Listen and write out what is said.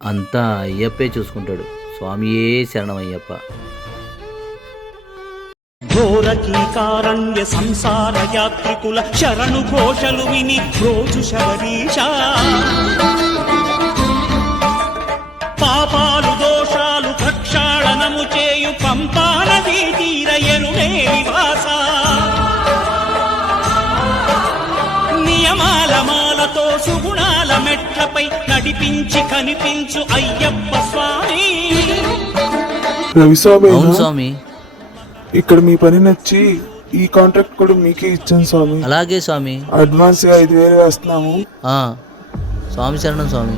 అంతా అయ్యప్పే చూసుకుంటాడు. స్వామియే శరణమయ్యప్ప. ఘోరకీకారణ్య సంసార యాత్రికుల శరణు ఘోషలు విని రోజు శబరీష పాపాలు దోషాలు ప్రక్షాళనము చేయు పంపా నదీ తీర ఎరుమే నివాస నియమాల మాలతో సుగుణాల మెట్లపై నడిపించి కనిపించు అయ్యప్ప స్వామి. రవిస్వామి, అవును స్వామి. ఇక్కడ మీ పని నచ్చి ఈ కాంట్రాక్ట్ కూడా మీకే ఇచ్చాను స్వామి. అలాగే స్వామి. అడ్వాన్స్ గా 5,000 వేస్తున్నాము. స్వామి శరణం స్వామి.